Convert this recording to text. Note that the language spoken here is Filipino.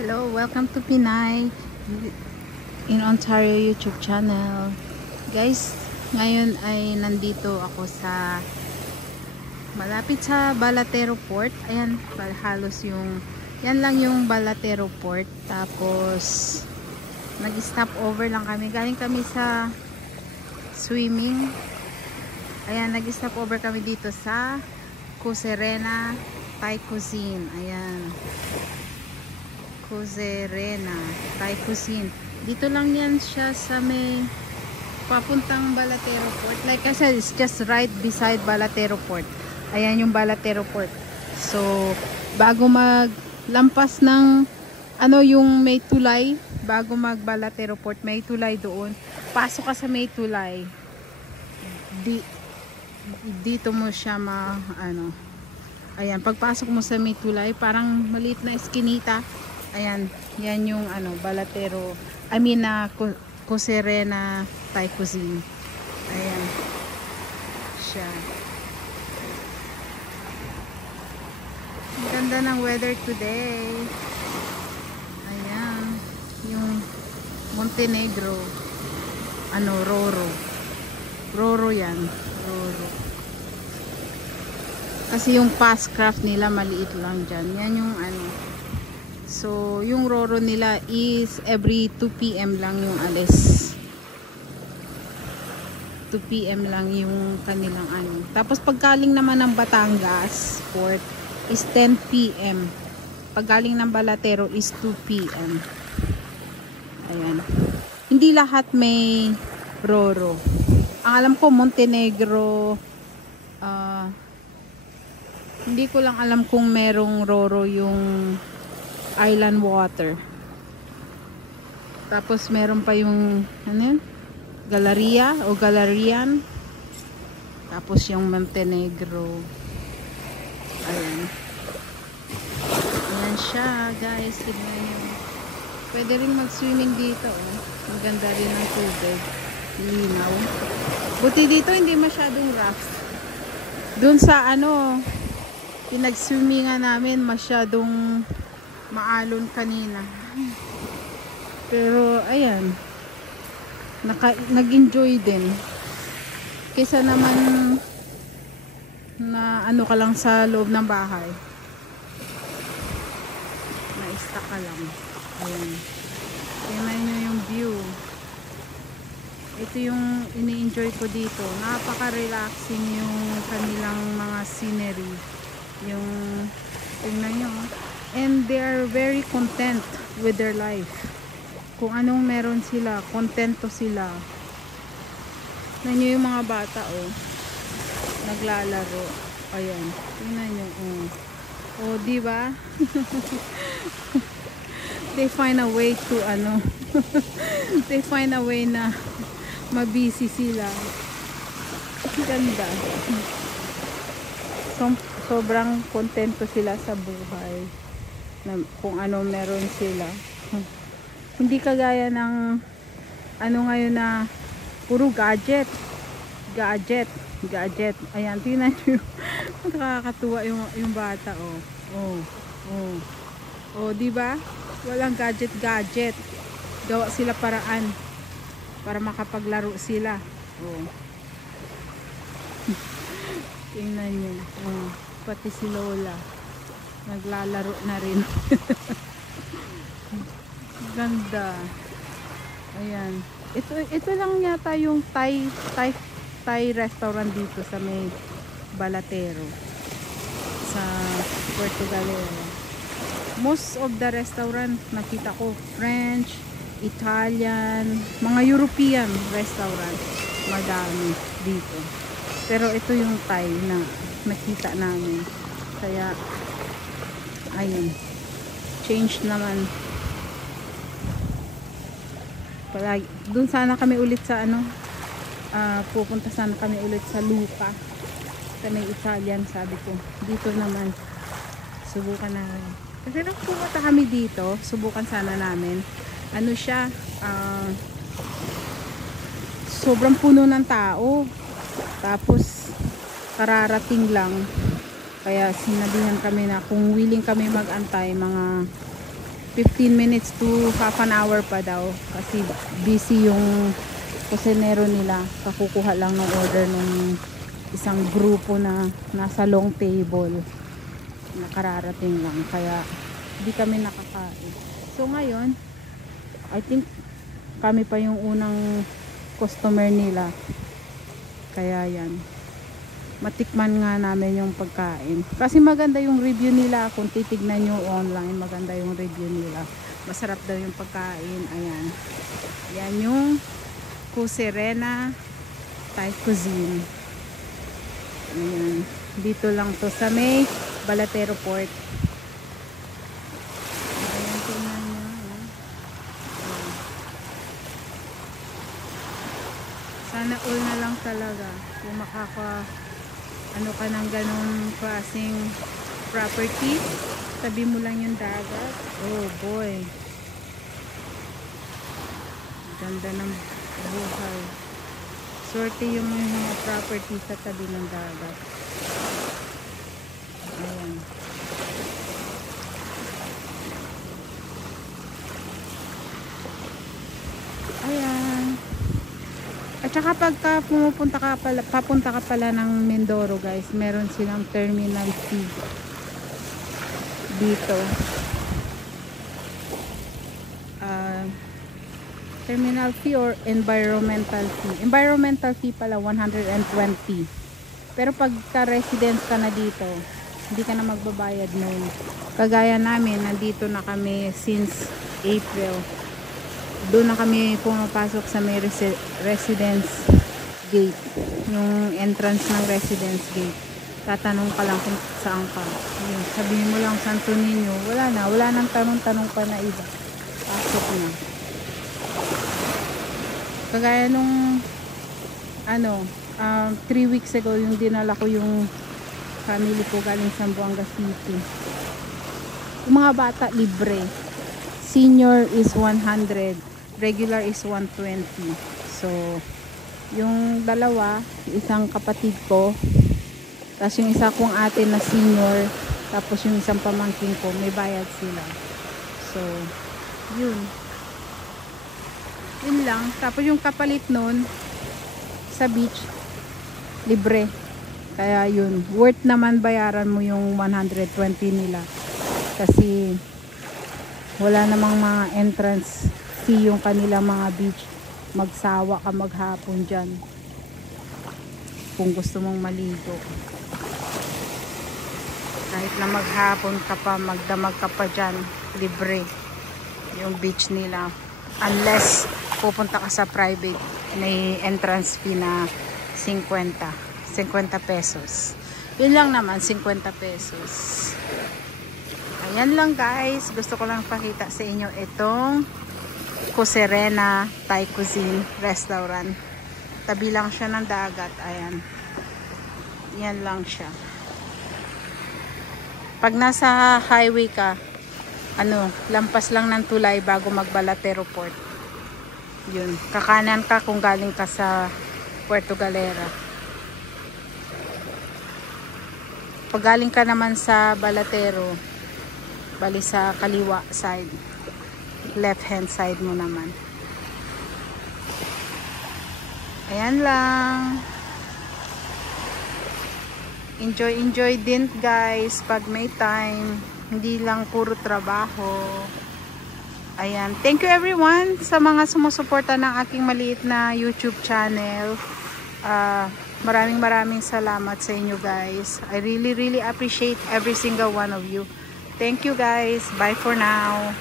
Hello, welcome to Pinay in Ontario YouTube channel. Guys, ngayon ay nandito ako sa malapit sa Balatero Port. Ayan, halos yung yan lang yung Balatero Port. Tapos nag-stop over lang kami. Galing kami sa swimming. Ayan, nag-stop over kami dito sa Coserena Thai Cuisine. Ayan, Coserena Thai Cuisine. Dito lang yan siya sa may papuntang Balatero Port. Like I said, it's just right beside Balatero Port. Ayan yung Balatero Port. So, bago maglampas ng yung may tulay, bago mag Balatero Port, may tulay doon. Pasok ka sa may tulay. Dito mo siya ayan, pagpasok mo sa may tulay, parang maliit na eskinita. Ayan, yan yung Balatero, Coserena Thai Cuisine. Ayan siya. Ang ganda ng weather today. Ayan, yung Montenegro, Roro yan, Roro. Kasi yung past craft nila maliit lang dyan. Yan yung so yung Roro nila is every 2 PM lang yung alis. 2 PM lang yung kanilang Tapos paggaling naman ng Batangas Port is 10 PM. Paggaling ng Balatero is 2 PM. Ayan. Hindi lahat may Roro. Ang alam ko Montenegro, hindi ko lang alam kung merong Roro yung Island Water. Tapos meron pa yung Galleria o Galarian. Tapos yung Montenegro. Ayan. Ayan siya, guys. Tignan nyo. Pwede rin mag-swimming dito. Ang ganda rin ng tubig. Linaw. Buti dito hindi masyadong rough. Doon sa pinag-swimmingan namin, masyadong maalon kanina. Pero ayan, nag-enjoy din. Kaysa naman na ka lang sa loob ng bahay. Na-stuck ka lang. Ayan. Tingnan nyo yung view. Ito yung ini-enjoy ko dito. Napaka-relaxing yung kanilang mga scenery. Yung tingnan nyo. And they are very content with their life. Kung anong meron sila, kontento sila. Tingnan nyo yung mga bata, naglalaro. Ayan, tingnan nyo. Diba? They find a way to they find a way na mabisi sila. Ganda. Sobrang kontento sila sa buhay. Kung ano meron sila. Hindi kagaya ng ngayon na puro gadget. Ayan, tingnan nyo. Nakakatuwa yung bata. Diba? Walang gadget. Gawa sila paraan para makapaglaro sila. Tingnan nyo. Pati si Lola naglalaro na rin. Ganda. Ayan. Ito lang yata yung Thai restaurant dito sa may Balatero sa Puerto Galera. Most of the restaurant nakita ko French, Italian, mga European restaurant. Madami dito. Pero ito yung Thai na nakita namin. Kaya ayun, change naman. Palagi doon sana kami ulit sa pupunta sana kami ulit sa Luca, sa may Italian. Sabi ko dito naman subukan na rin. Kasi nung pumunta kami dito, subukan sana namin siya, sobrang puno ng tao. Tapos kararating lang. Kaya sinabihan kami na kung willing kami mag-antay mga 15 minutes to half an hour pa daw kasi busy yung kusinero nila, kakukuha lang ng order ng isang grupo na nasa long table, nakararating lang, kaya hindi kami nakakain. So ngayon I think kami pa yung unang customer nila, kaya yan, matikman nga namin yung pagkain kasi maganda yung review nila. Kung titignan nyo online, maganda yung review nila, masarap daw yung pagkain. Ayan, yan yung Kuserena Thai Cuisine. Ayan, dito lang to sa may Balatero Port. Ayan, tingnan nyo. Ayan. Sana all na lang talaga kung ano ka ng ganun klaseng property, tabi mo lang yung dagat. Oh boy, ganda ng buhay. Swerte yung mga property sa tabi ng dagat. Ayan. Ayan. At saka pagka papunta ka pala ng Mindoro, guys, meron silang terminal fee dito. Terminal fee or environmental fee. Environmental fee pala 120. Pero pagka residence ka na dito, hindi ka na magbabayad noon. Kagaya namin, nandito na kami since April. Doon na kami pumapasok sa may residence gate, yung entrance ng residence gate. Tatanong ka lang kung saan ka. Ayun, sabihin mo lang Santo Niño, wala nang tanong-tanong pa na iba, pasok na. Kagaya nung 3 weeks ago, yung dinala ko yung family ko galing Zamboanga City. Yung mga bata libre, senior is 100, regular is 120. So yung dalawa, isang kapatid ko, tapos yung isa kong ate na senior, tapos yung isang pamangkin ko, may bayad sila. So yun lang. Tapos yung kapalit nun sa beach, libre. Kaya yun, worth naman bayaran mo yung 120 nila kasi wala namang mga entrance fee yung kanila mga beach. Magsawa ka maghapon dyan kung gusto mong maligo. Kahit na maghapon ka pa, magdamag ka pa dyan, libre yung beach nila. Unless pupunta ka sa private, may entrance fee na 50 pesos. Yun lang naman, 50 pesos. Ayan lang guys, gusto ko lang pakita sa inyo itong Kuserena Thai Cuisine Restaurant. Tabi lang siya ng dagat. Ayan, yan lang siya. Pag nasa highway ka, lampas lang ng tulay bago magbalatero port. Yun, kakanan ka kung galing ka sa Puerto Galera. Pag galing ka naman sa Balatero, bali sa kaliwa side, left hand side mo naman. Ayan lang. Enjoy din guys pag may time, hindi lang puro trabaho. Ayan, thank you everyone sa mga sumusuporta ng aking maliit na YouTube channel. Maraming salamat sa inyo guys. I really appreciate every single one of you. Thank you guys. Bye for now.